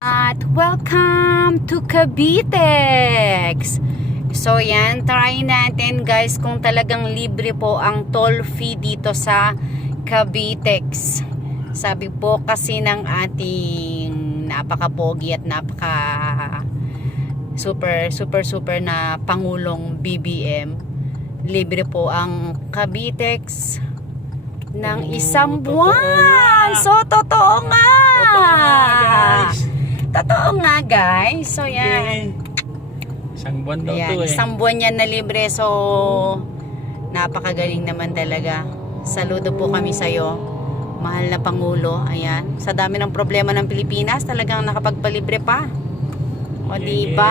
At welcome to Cavitex! So yan, try natin guys kung talagang libre po ang toll fee dito sa Cavitex. Sabi po kasi ng ating napaka-pogi at super na Pangulong BBM, libre po ang Cavitex ng isang buwan. So totoo nga! Guys. Totoo nga guys. So yan. Isang buwan daw Ayan, to isang buwan yan na libre. So napakagaling naman talaga. Saludo po kami sa'yo, mahal na Pangulo. Ayan, sa dami ng problema ng Pilipinas, talagang nakapagpalibre pa. O diba?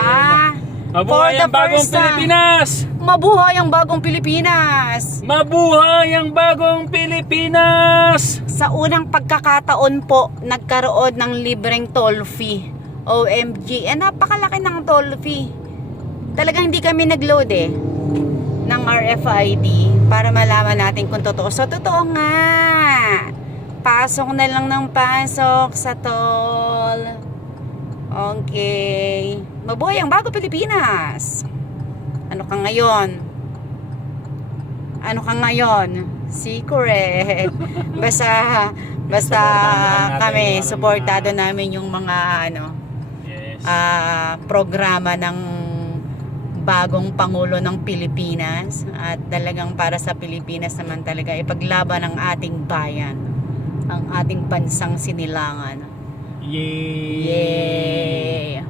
Mabuhay ang bagong Pilipinas! Mabuhay ang bagong Pilipinas! Mabuhay ang bagong Pilipinas! Sa unang pagkakataon po, nagkaroon ng libreng toll fee. OMG, napakalaki ng toll fee. Talagang hindi kami nag-load ng RFID para malaman natin kung totoo. So, totoo nga. Pasok na lang ng pasok sa toll. Okay. Mabuhay ang bagong Pilipinas. Ano ka ngayon? Ano ka ngayon? Secret. Basta kami suportado namin yung mga programa ng bagong Pangulo ng Pilipinas, at talagang para sa Pilipinas naman talaga ipaglaban ang ating bayan, ang ating bansang sinilangan. Yay! Yay!